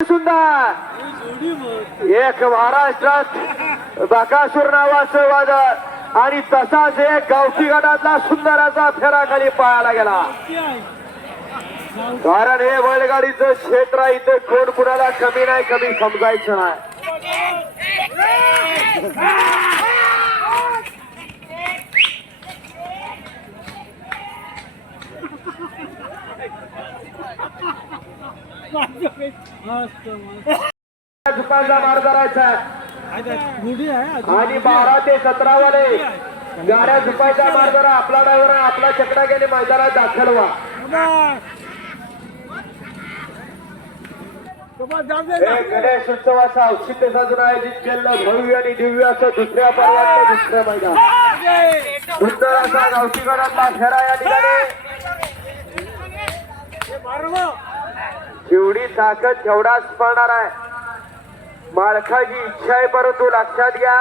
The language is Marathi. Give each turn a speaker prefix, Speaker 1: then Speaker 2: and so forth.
Speaker 1: सुंदर. एक महाराष्ट्रात बाकासूर नावाचं वादळ आणि तसाच एक गावठी गटातला सुंदराचा फेराखाली फेरा खाली पाहायला गेला. कारण हे बैलगाडीचं क्षेत्र आहे, इथे कोण कुणाला कमी नाही कमी समजायचं नाही. झुपायचा मार करायचा आणि बारा ते सतरा वाले गाड्या झुपायचा मार करा आपला ड्रायव्हर आपला चकडा गेले मैदानात दाखल व्हा. गणेश उत्सवाचं औचित्य साजून आयोजित केलेलं भव्य आणि दिव्य असं दुसऱ्या पर्वाचं दुसरं मैदान. सुंदर असा गावठी गडातला फेरा या ठिकाणी जेवढी ताकद तेवढाच पडणार आहे. मालकाची इच्छा आहे परंतु लक्षात घ्या